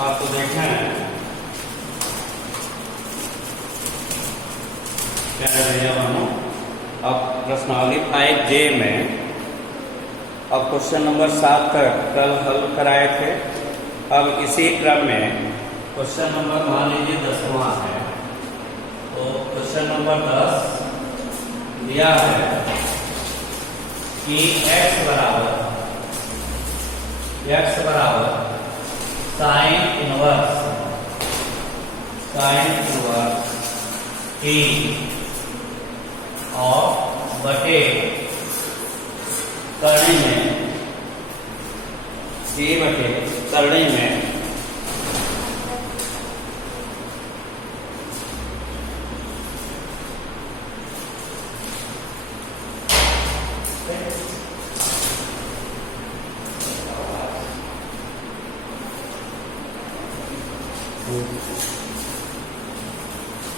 आपको देखें क्या भैया मानो। अब प्रश्नावली 5J में अब क्वेश्चन नंबर 7 तक कल हल कराए थे। अब इसी क्रम में क्वेश्चन नंबर मान लीजिए 10वां है। तो क्वेश्चन नंबर 10 दिया है कि x बराबर साइन इनवर्स t और बटे करनी में t बटे करनी में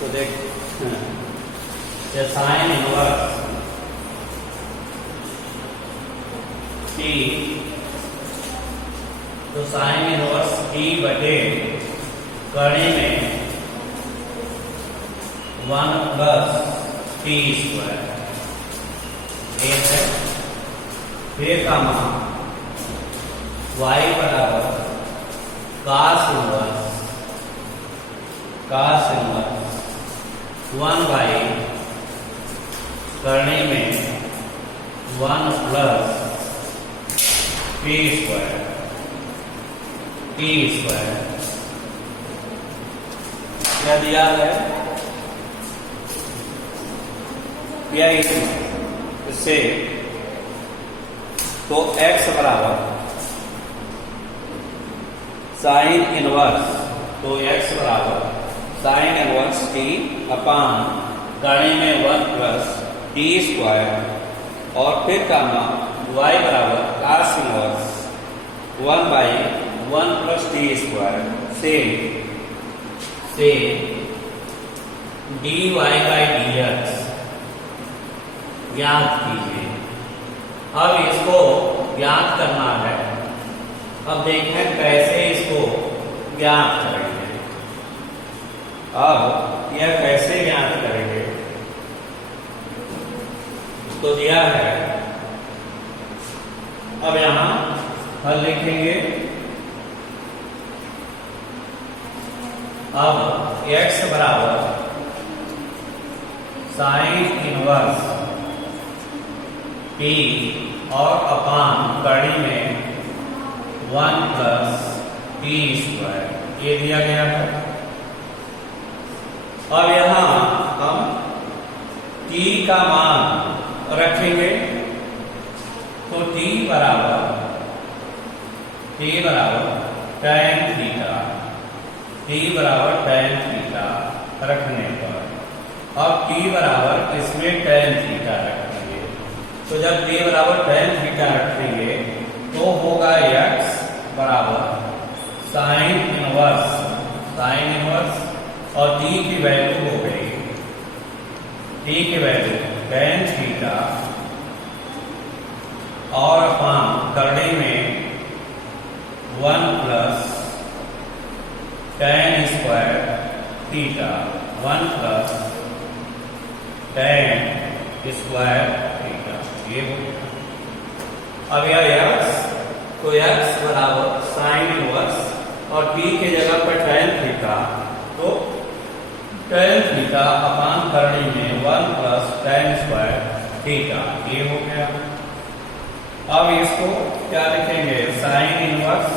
तो देख साइन इनवर्स t, तो साइन इनवर्स t बटे करनी में 1 प्लस t स्क्वायर एक है। फिर का मान y बराबर कास इनवर्स 1 बाई करनी में 1 प्लस t स्क्वायर क्या दिया है या इससे तो x बराबर साइन इनवर्स, तो x बराबर साइन इनवर्स t अपान करनी में 1 प्लस t स्क्वायर और फिर का मान y बराबर cos inverse 1 by 1 plus t square से dy बाई dx ज्ञात कीजिए। अब इसको ज्ञात करना है। अब देखें कैसे इसको ज्ञात करेंगे। अब यह कैसे ज्ञात करेंगे तो दिया है। अब यहां हल लिखेंगे। अब x बराबर साइन इनवर्स t और अपान करनी में 1 प्लस t स्क्वायर ये दिया गया है। अब यहां हम t का मान रखेंगे तो t बराबर tan थीटा रखने पर अब t बराबर इसमें tan थीटा रखेंगे। तो जब t बराबर tan थीटा रखेंगे तो होगा x बराबर साइन इनवर्स और t की वैल्यू हो गई tan थीटा और अपान करने में 1 plus tan square theta 1 plus tan square theta ये हो गया। अब यह x तो x बराबर साइन इनवर्स और t के जगह पर tan थीटा, तो tan थीटा अपान करने में 1 प्लस tan स्क्वायर थीटा ये हो गया। अब इसको क्या लिखेंगे साइन इनवर्स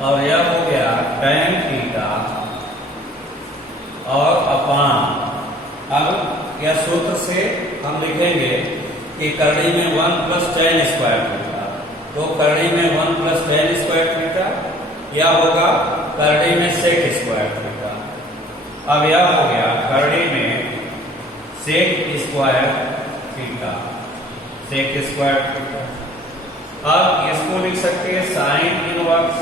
और यह हो गया tan थीटा और अपान। अब यह सूत्र से हम लिखेंगे कि करनी में 1 प्लस tan स्क्वायर थीटा, तो करनी में 1 प्लस tan स्क्वायर थीटा यह होगा करनी में sec स्क्वायर थीटा। अब यह हो गया करनी में sec स्क्वायर थीटा। अब इसको लिख सकते हैं साइन इनवर्स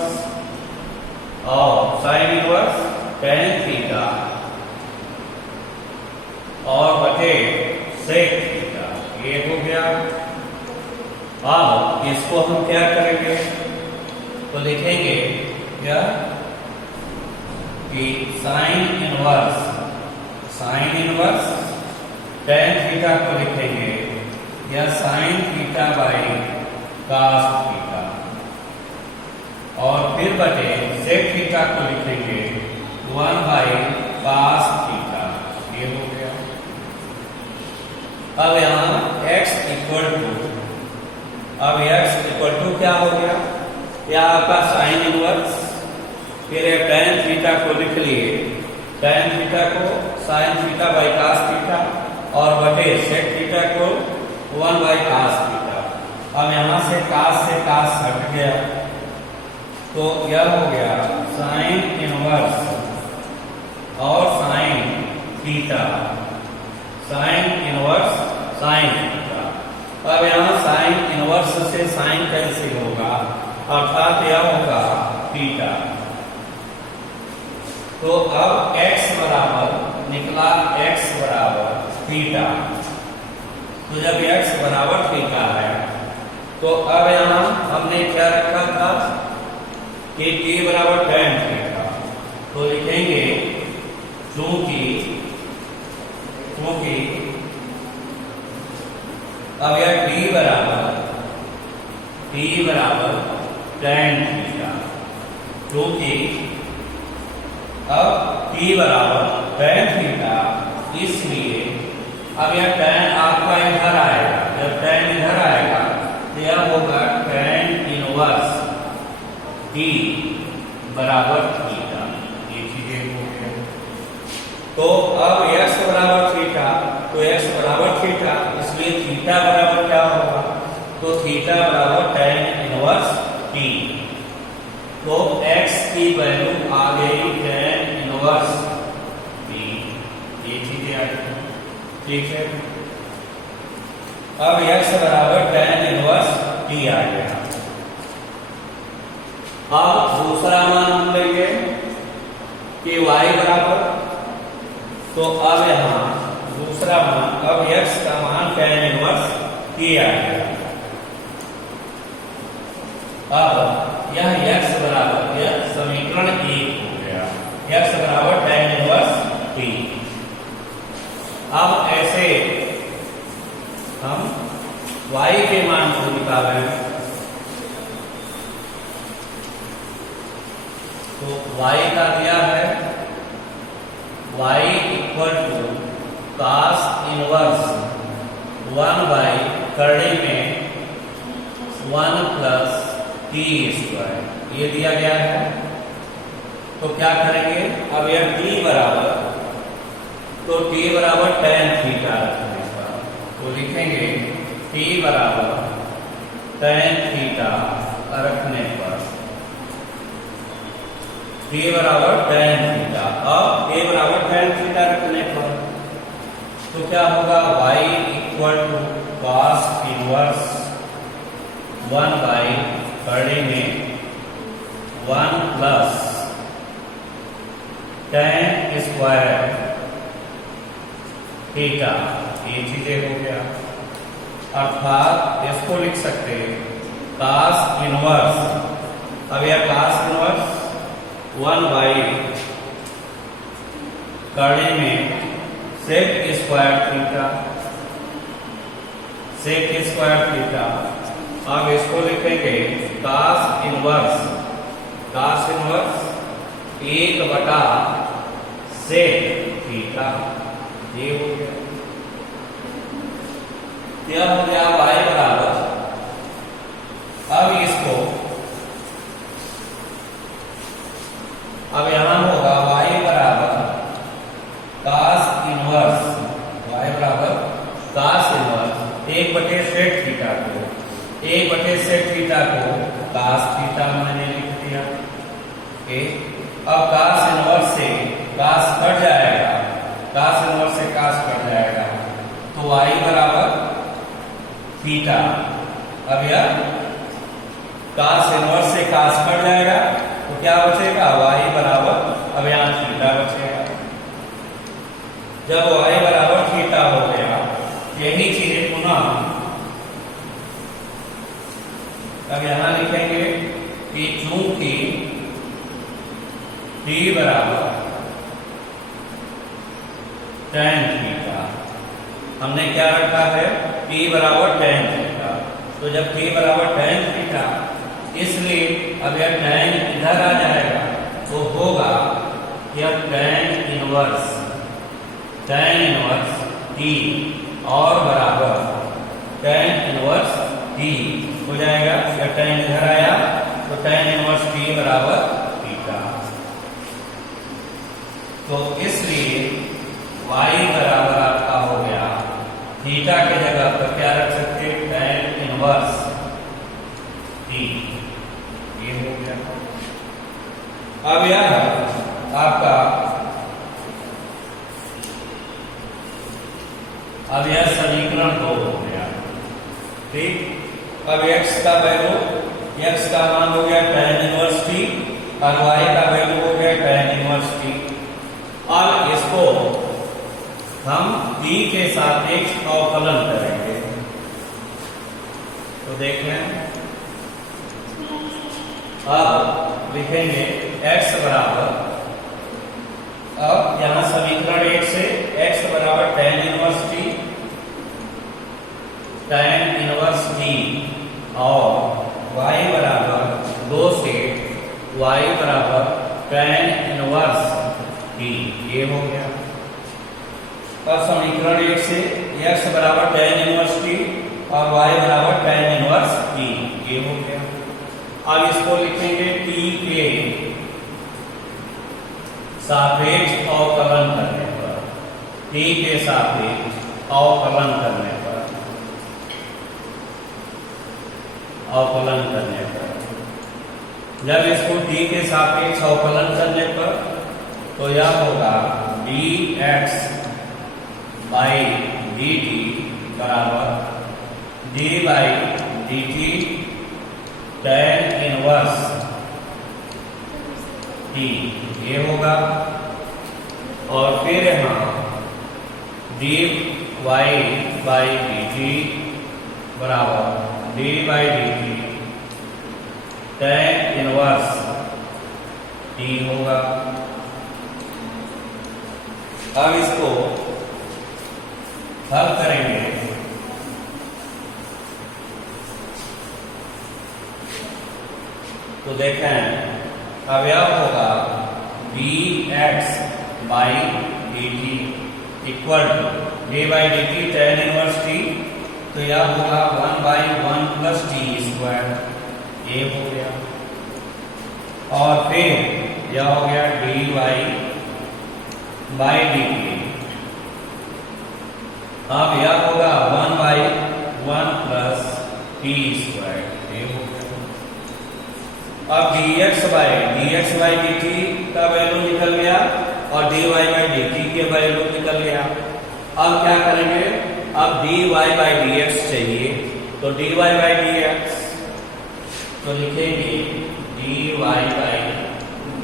tan थीटा और बटे sec थीटा ये हो गया। अब इसको हम क्या करेंगे, तो लिखेंगे क्या कि साइन इनवर्स टेन थीटा को लिखेंगे या sine theta by cos theta, और फिर बटे सेक थीटा को लिखेंगे 1 बाई कास थीटा। ये हो गया। अब यहाँ x इक्वल टू क्या हो गया, यह आपका साइन इनवर्स, फिर टेन थीटा को लिख लिए, टेन थीटा को sine theta by cos theta, और बटे सेक थीटा को 1 बाई कास थीटा। अब यहां से कास हट गया, तो यह हो गया साइन इनवर्स और sine theta, sine inverse sine theta. अब यहां साइन इनवर्स से साइन कैंसिल होगा, अर्थात यह होगा थीटा। तो अब x बराबर निकला, x बराबर थीटा। तो जब x बराबर थीटा है, तो अब यहां हमने क्या रखा था कि t बराबर tan थीटा, तो लिखेंगे क्योंकि अब यह t बराबर tan थीटा, क्योंकि अब t बराबर tan थीटा, इसलिए अब यह tan आपका इधर आएगा, जब tan इधर आएगा तो यह होगा tan इनवर्स t बराबर थीटा। ये चीजें हो गया। तो अब x बराबर थीटा, तो x बराबर थीटा, इसलिए थीटा बराबर क्या होगा, तो थीटा बराबर tan इनवर्स t। तो x की वैल्यू आ गई tan इनवर्स t। ये चीजें आ गई, ठीक है। अब x बराबर tan इनवर्स t आ गया। अब दूसरा मान हम लेंगे कि y बराबर, तो अब यहां दूसरा मान, अब x का मान tan इनवर्स t आ गया। अब यह x बराबर, यह समीकरण 1 हो गया, x बराबर tan इनवर्स t। अब ऐसे हम y के मान को निकालें, तो y का दिया है y equal to cos inverse 1 by करने में 1 प्लस t स्क्वायर, ये दिया गया है। तो क्या करेंगे, अब यह t बराबर, तो t बराबर tan थीटा रखने पर, तो लिखेंगे t बराबर tan थीटा रखने पर, t बराबर tan थीटा। अब a बराबर tan थीटा रखने पर तो क्या होगा, y equal to cos inverse 1 by करने में 1 प्लस tan स्क्वायर थीटा। ये चीजें हो गया, अर्थात इसको लिख सकते हैं cos इनवर्स, अब यह cos इनवर्स 1 बाई करने में sec square theta, sec square theta. अब इसको लिखेंगे cos इनवर्स 1 बटा सेक थीटा। ये हो गया, यह हो गया y बराबर। अब इसको, अब यहां होगा y बराबर cos इनवर्स, y बराबर cos इनवर्स 1 बटे सेक थीटा को, 1 बटे सेक थीटा को cos थीटा मैंने लिख दिया। अब cos इनवर्स से cos कट जाएगा, cos इनवर्स से cos कट जाएगा, तो y बराबर थीटा। अब यह cos इनवर्स से cos कट जाएगा, तो क्या बचेगा, y बराबर, अब यहां थीटा बचेगा। जब y बराबर थीटा हो गया, यही चीजें पुनः t बराबर tan थीटा। हमने क्या रखा है, t बराबर tan थीटा। तो जब t बराबर tan थीटा, इसलिए अब यह tan इधर आ जाएगा तो होगा यह tan इनवर्स t और बराबर tan इनवर्स t हो जाएगा। यह tan इधर आया तो tan इनवर्स t बराबर थीटा। तो इसलिए y बराबर आपका हो गया, थीटा के जगह पर क्या रख सकते हैं, tan इनवर्स t। ये हो गया। अब यह आपका, अब यह समीकरण 2 हो गया। ठीक। अब x का वैल्यू, x का मान हो गया tan इनवर्स t और y का वैल्यू हो गया tan इनवर्स t। अब इसको हम t के सापेक्ष अवकलन करेंगे। तो देखें, अब लिखेंगे x बराबर, अब यहां समीकरण 1 से x बराबर tan इनवर्स t और y बराबर 2 से y बराबर tan इनवर्स t। ये हो गया। अब समीकरण 1 से x बराबर tan इनवर्स t और y बराबर tan इनवर्स t। ये हो गया। अब इसको लिखेंगे t के सापेक्ष अवकलन करने पर, t के सापेक्ष अवकलन करने पर, अवकलन करने पर जब इसको t के सापेक्ष अवकलन करने पर तो यह होगा dx बाई dt बराबर d by dt tan inverse t। ये होगा। और फिर यहाँ dy बाई dt बराबर d by dt tan inverse t होगा। अब इसको हल करेंगे तो देखें, अब यह होगा dx by dt equal to d by dt tan inverse t। तो यह होगा 1 बाई 1 प्लस t स्क्वायर। ये हो गया। और फिर यह हो गया dy बाई dt। अब यह होगा 1 बाई 1 प्लस t स्क्वायर। ये हो गया। अब dx बाई dt का वैल्यू निकल गया और dy बाई dt के वैल्यू निकल गया। अब क्या करेंगे, अब dy बाई dx चाहिए तो dy बाई dx तो लिखेंगे dy by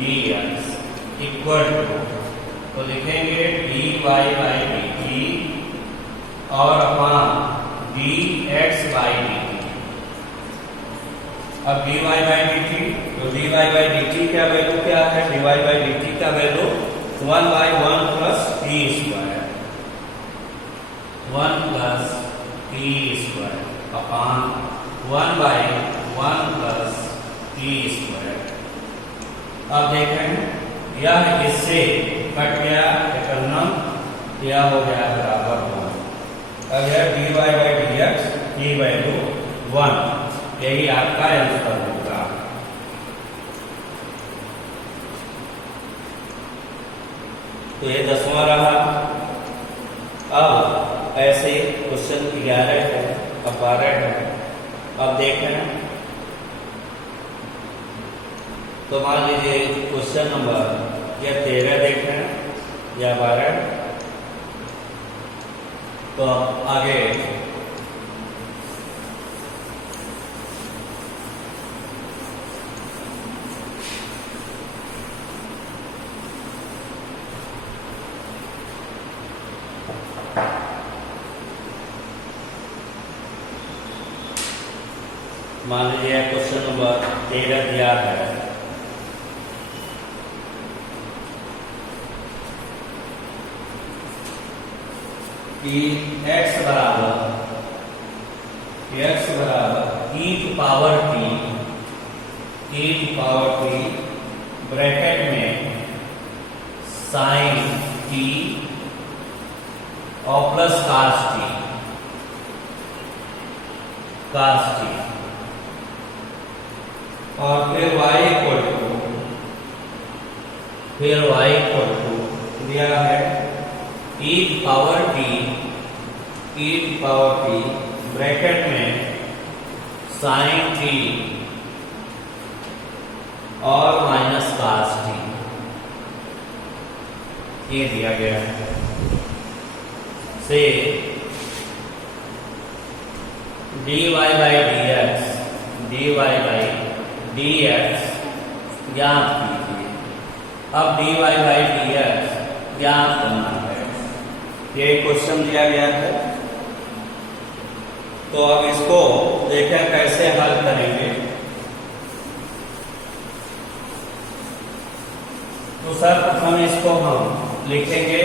dx equal to, तो लिखेंगे dy बाई dt और अपान dx बाई dt। अब dy बाई dt, तो dy बाई dt का वैल्यू क्या है, dy बाई dt का value 1 by 1 plus t square, 1 plus t square upon 1 by 1 plus t square. अब देखें, यह इससे कट गया, यह हो गया बराबर 1। अब यह dy बाई dx की वैल्यू 1, यही आपका आंसर होगा। तो ये 10वां रहा। अब ऐसे क्वेश्चन 11 है, अब 12 है। अब देखें तो मान लीजिए क्वेश्चन नंबर या 13 देखें या 12, तो आगे मान लीजिए क्वेश्चन नंबर 13 दिया है। कि x बराबर e to power t bracket में साइन t और प्लस cos t और फिर y इक्वल टू दिया है e पावर t ब्रैकेट में साइन t और माइनस cos t ये दिया गया है। से dy बाई dx ज्ञात कीजिए। अब dy बाई dx ज्ञात करना है, ये क्वेश्चन दिया गया है। तो अब इसको देखें कैसे हल करेंगे। तो सर्वप्रथम इसको हम लिखेंगे।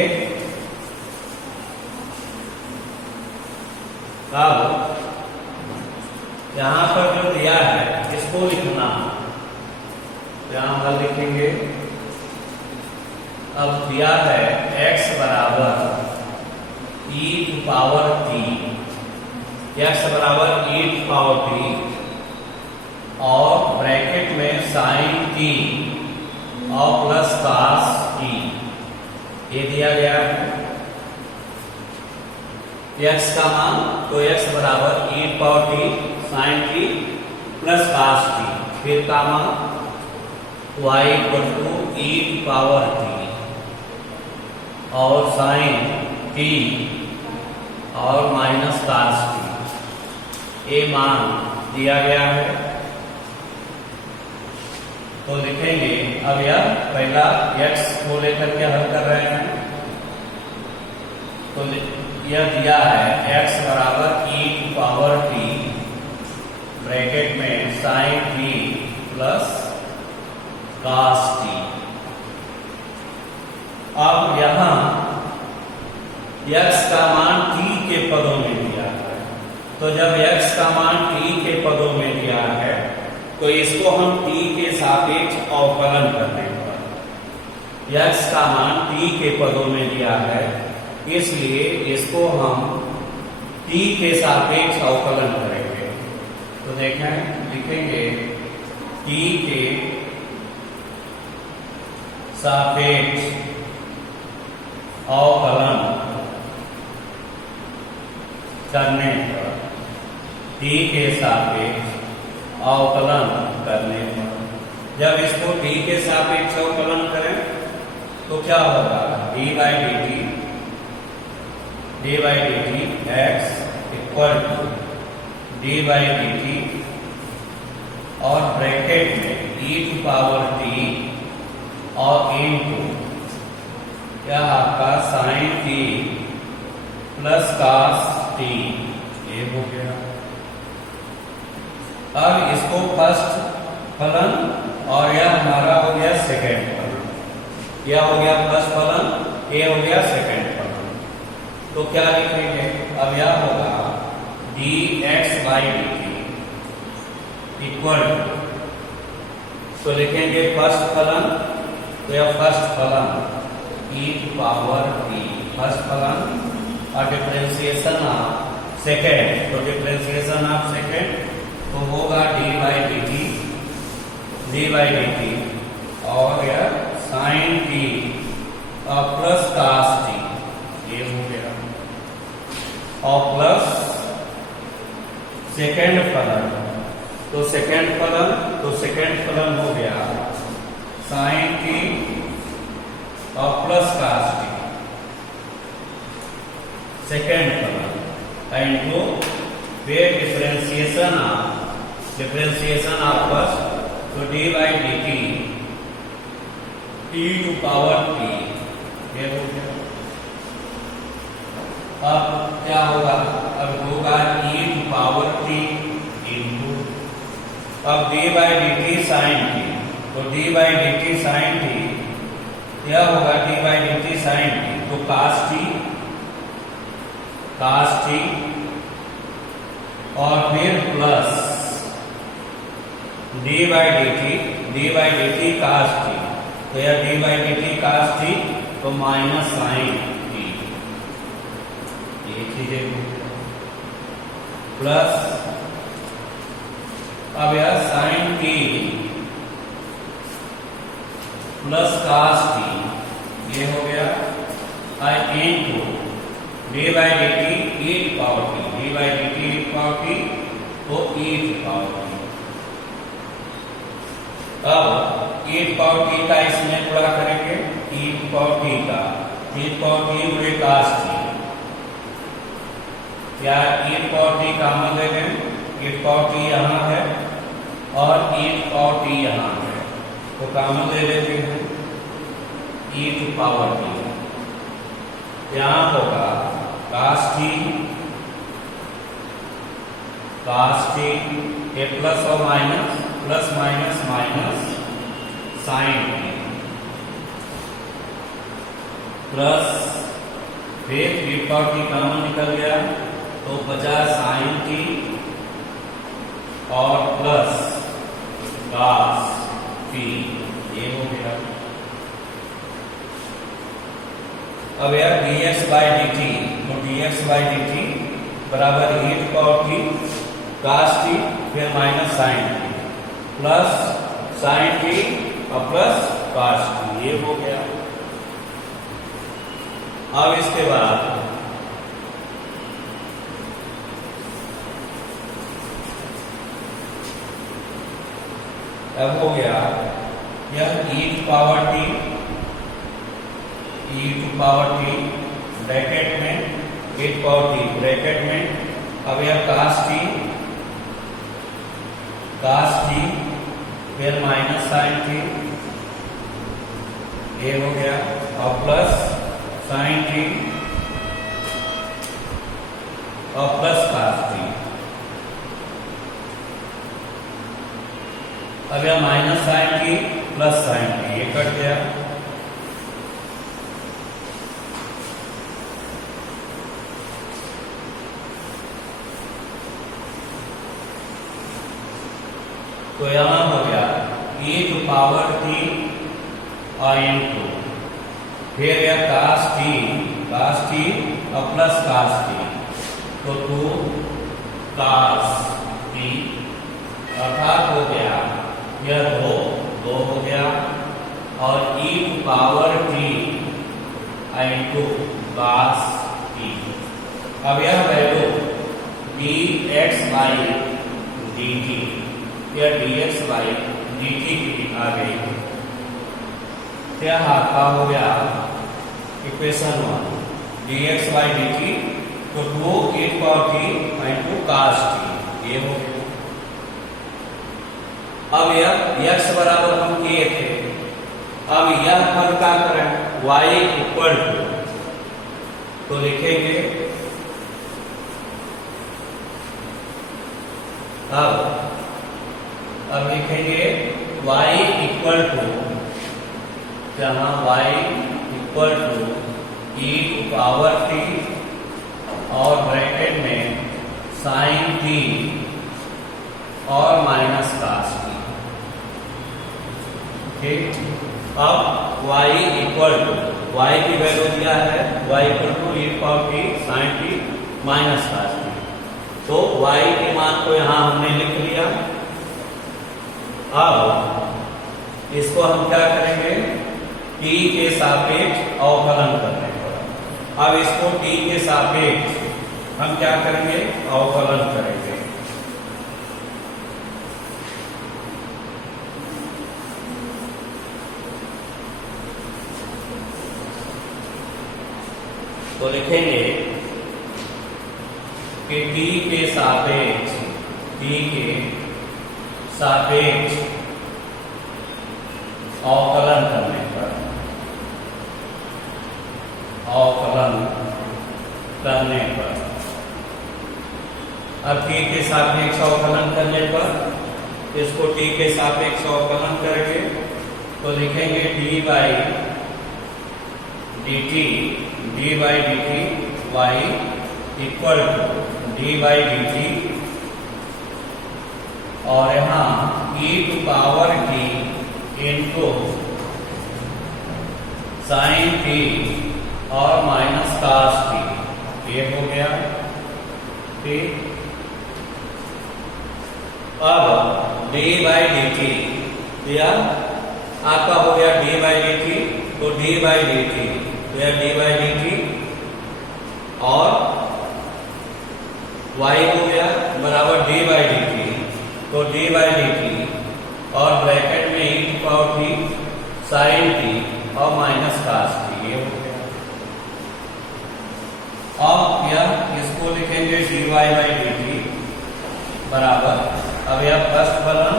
अब यहां पर जो दिया है इसको लिखना, यहां पर लिखेंगे। अब दिया है x बराबर e टू पावर t, और ब्रैकेट में साइन t और प्लस cos t ये दिया गया है। x का मान तो x बराबर e power t sine t plus cos t, फिर का मान y equal to e power t और साइन t और माइनस cos t ये मान दिया गया है। तो लिखेंगे। अब यह पहला x को लेकर के हल कर रहे हैं। तो यह दिया है x बराबर e to power t bracket में sine t plus cos t। अब यहां x का मान t के पदों में दिया है। तो जब x का मान t के पदों में दिया है तो इसको हम t के सापेक्ष अवकलन करने पर, x का मान t के पदों में दिया है, इसलिए इसको हम t के सापेक्ष अवकलन करेंगे। तो देखें, लिखेंगे t के सापेक्ष अवकलन करने पर, t के सापेक्ष अवकलन करने पर, जब इसको t के सापेक्ष अवकलन करें तो क्या होगा, d by dt x equal to d by dt और ब्रैकेट में e टू पावर t और इनटू क्या आपका sine t plus cos t ये हो गया। अब इसको फर्स्ट फलन और यह हमारा हो गया सेकेंड फलन। यह हो गया फर्स्ट फलन, ये हो गया सेकेंड फलन। तो क्या लिखेंगे, अब यह होगा dx by dt equal to, तो लिखेंगे फर्स्ट फलन, तो यह फर्स्ट फलन e to power t first फलन और डिफरेंशिएशन ऑफ सेकेंड, तो डिफरेंशिएशन ऑफ सेकेंड तो होगा d बाई dt और यह साइन t और प्लस cos t ये हो गया, और प्लस सेकेंड फलन, तो सेकेंड फलन हो गया साइन t और प्लस cos t सेकेंड फलन, इनटू फिर डिफरेंशिएशन ऑफ फर्स्ट, तो d by dt e to power t ये हो गया। अब क्या होगा, अब होगा e to power t into, अब d by dt sine t, तो d by dt sine t यह होगा d by dt sine t, तो cos t cos t और फिर plus d by D T cos t, तो यह d by D T cos t तो minus sine t, ये चीजें प्लस अब यह sine t plus cos t, ये हो गया I into D by D t e power T, D by D t e power t तो e power T. अब ई पावर टी का इसमें गुणा करेंगे, ई पावर टी का, ई पावर टी गुणे cos t, या ई पावर टी कॉमन ले लें, ई पावर टी यहाँ है और ई पावर टी यहाँ है, तो कॉमन ले लेते हैं ई टू पावर टी, यहां होगा cos t ये प्लस और minus, plus minus minus sine t plus फिर ई पावर टी कॉमन निकल गया तो बचा साइन t और प्लस cos t, ये हो गया। अब यह dx बाई डी टी, तो dx बाई डी टी बराबर e to power t cos t फिर minus sine t plus sine t और प्लस cos t, ये हो गया। अब इसके बाद अब हो गया यह e to power t, e to power t bracket में e to power t bracket में, अब यह cos t फिर माइनस साइन t, ये हो गया और प्लस साइन t और प्लस cos t। अब यह minus sine t plus sine t, ये कट गया। तो यहां हो गया e टू पावर t और इनटू फिर यह cos t और प्लस cos t, तो 2 cos t अर्थात हो गया यह 2 हो गया और e to power t into cos t। अब यह वैल्यू dx बाई dt, यह dx बाई dt की आ गई, क्या आपका हो गया इक्वेशन 1 dx बाई dt, तो 2 e to power t into cos t, ये हो गया। अब यह x बराबर हम किए थे, अब यह पद का करें y इक्वल टू, तो लिखेंगे अब लिखेंगे y इक्वल टू, जहां y equal to e to power t और ब्रैकेट में साइन t और माइनस cos t, ठीक। अब y इक्वल टू, y की वैल्यू दिया है y equal to e power t sine t minus cos t, तो y के मान को यहां हमने लिख लिया। अब इसको हम क्या करेंगे, t के सापेक्ष अवकलन करने पर। अब इसको t के सापेक्ष हम क्या करेंगे, अवकलन करेंगे। तो लिखेंगे कि t के सापेक्ष अवकलन करने पर, अब t के सापेक्ष अवकलन करने पर इसको t के सापेक्ष अवकलन करेंगे, तो लिखेंगे d by D T y equal to D by D T, और यहाँ e to power T into sine T और माइनस कास टी, ये हो गया। ठीक, अब डी बाई डी टी दिया आपका हो गया डी बाई डी टी, तो डी बाई डी टी तो डी बाई डी टी और y हो गया बराबर डी बाई डी टी, तो डी बाई डी टी और ब्रैकेट में e to power T sine T और माइनस कास टी, ये हो गया। अब यह इसको लिखेंगे D Y by D T बराबर, अब यह फर्स्ट फलन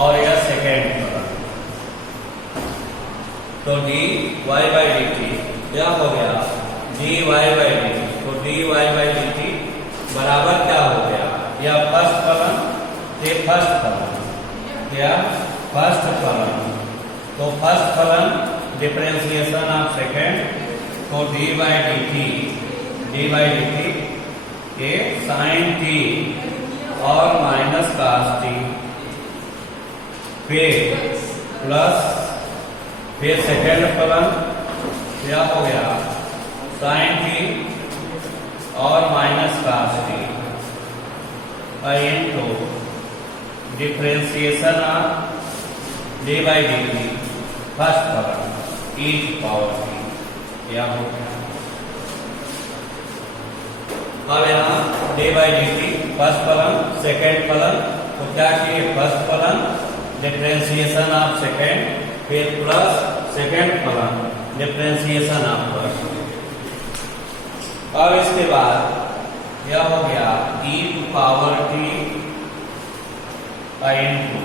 और यह सेकेंड फलन, तो d Y by D t क्या हो गया d Y by D T, तो d Y by D T बराबर क्या हो गया, यह फर्स्ट फलन ये फर्स्ट फलन, क्या फर्स्ट फलन, तो फर्स्ट फलन डिफरेंशिएशन ऑफ सेकेंड, तो डी बाई डी टी ये साइन टी और माइनस कास टी, फिर सेकेंड फलन क्या हो गया साइन टी और minus cos T into differentiation of D by D T first फलन e टू पावर टी, क्या हो गया। अब यहाँ D by D T first फलन सेकेंड फलन, तो क्या किए फर्स्ट फलन डिफरेंशिएशन ऑफ सेकेंड, फिर प्लस सेकेंड फलन डिफरेंशिएशन ऑफ फर्स्ट। अब इसके बाद यह हो गया e to power T into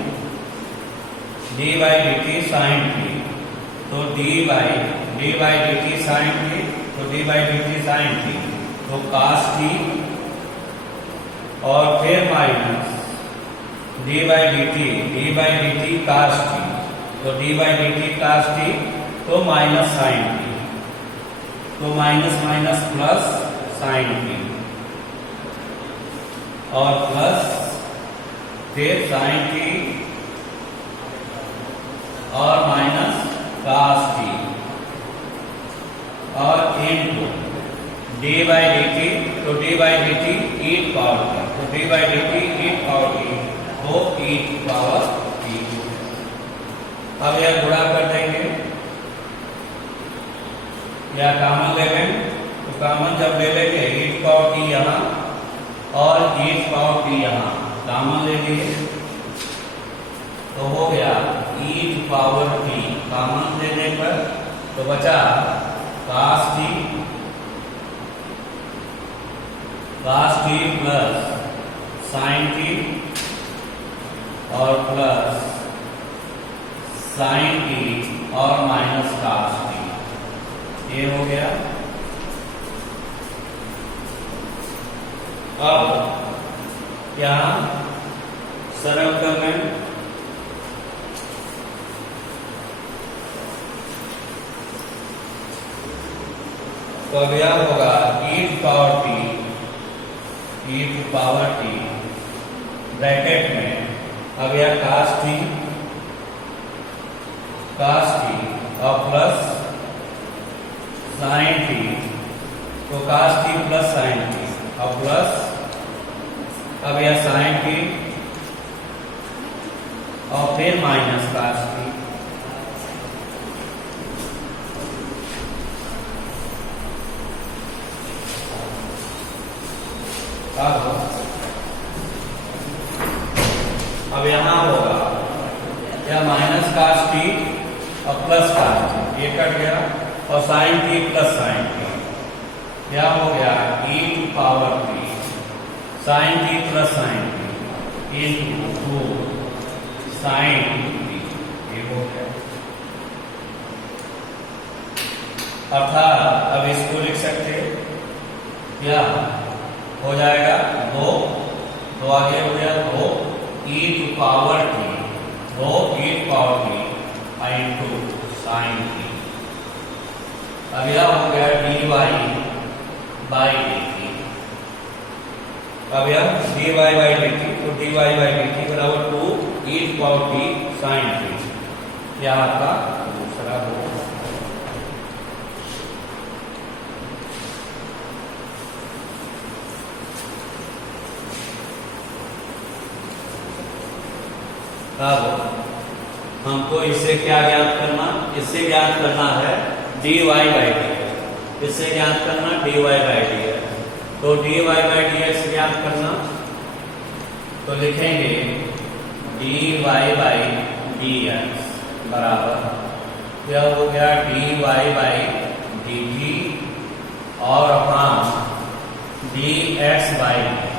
d by D t sine T, तो D by D t sine T, तो D by D t sine T तो कास टी और फिर minus d by D t cos t, तो D by D t cos t तो minus sine T, तो minus minus plus sine T और plus फिर sine T और minus cos T और into D by D T, तो D by D t e power t, तो D by D t e power t, तो e power T. अब यह गुणा कर देंगे या कॉमन ले लें, तो कॉमन जब ले लेंगे ई पावर टी यहाँ और ई पावर टी यहाँ कॉमन ले लिए, तो हो गया ई पावर टी कॉमन लेने पर तो बचा कास टी प्लस साइन टी और प्लस साइन टी और माइनस कास टी, ये हो गया। अब यहाँ सरल करने तो अब यह होगा e to power T bracket में, अब यह कास टी और प्लस साइन टी, तो cos T plus sine T और प्लस अब यह साइन टी और फिर माइनस कास टी, अब यहां होगा क्या माइनस कास टी और प्लस कास टी, ये कट गया और sine T plus sine T क्या हो गया e to power T sine T plus sine T into 2 sine T, ये हो गया। अर्थात अब इसको लिख सकते क्या हो जाएगा दो आगे हो गया 2 e to power T into sine T, अब यह हो गया dy बाई dt अब यह dy बाई dt, तो dy बाई dt बराबर 2 e power t sin t। यह आपका दूसरा होगा। अब हमको इससे क्या ज्ञात करना, इससे ज्ञात करना है dy बाई dy, इससे ज्ञात करना dy बाई dx। तो dy बाई dx ज्ञात करना, तो लिखेंगे dy बाई dx बराबर यह हो गया dy बाई dt और अपना dx बाई dt।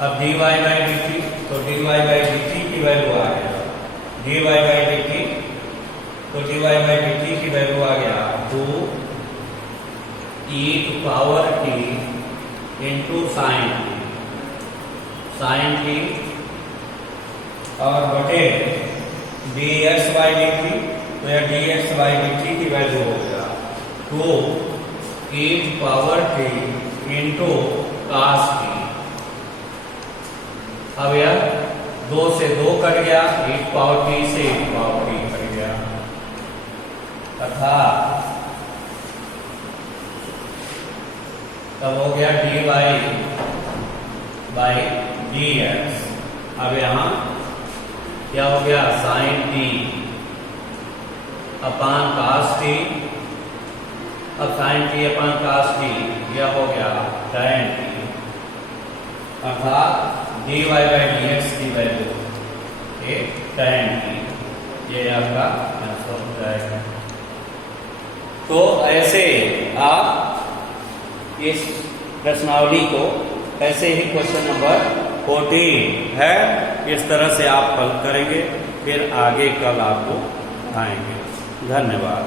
अब dy बाई dt, तो dy बाई dt की वैल्यू आ गया dy बाई dt, तो dy बाई dt की वैल्यू आ गया 2 e power t into sine t और बटे dx बाई dt, तो यह dx बाई dt की वैल्यू हो गया 2 e power t into cos t। अब यह 2 से 2 कट गया, e पावर t से e पावर t कट गया, अर्थात तब हो गया dy बाई dx। अब यहां क्या हो गया sin t अपान cos t, अब sin t अपान cos t यह हो गया tan t, अर्थात dy बाई dx की वैल्यू tan t, ये आपका आंसर हो जाएगा। तो ऐसे आप इस प्रश्नावली को ऐसे ही क्वेश्चन नंबर 14 है इस तरह से आप हल करेंगे, फिर आगे कल आपको आएंगे। धन्यवाद।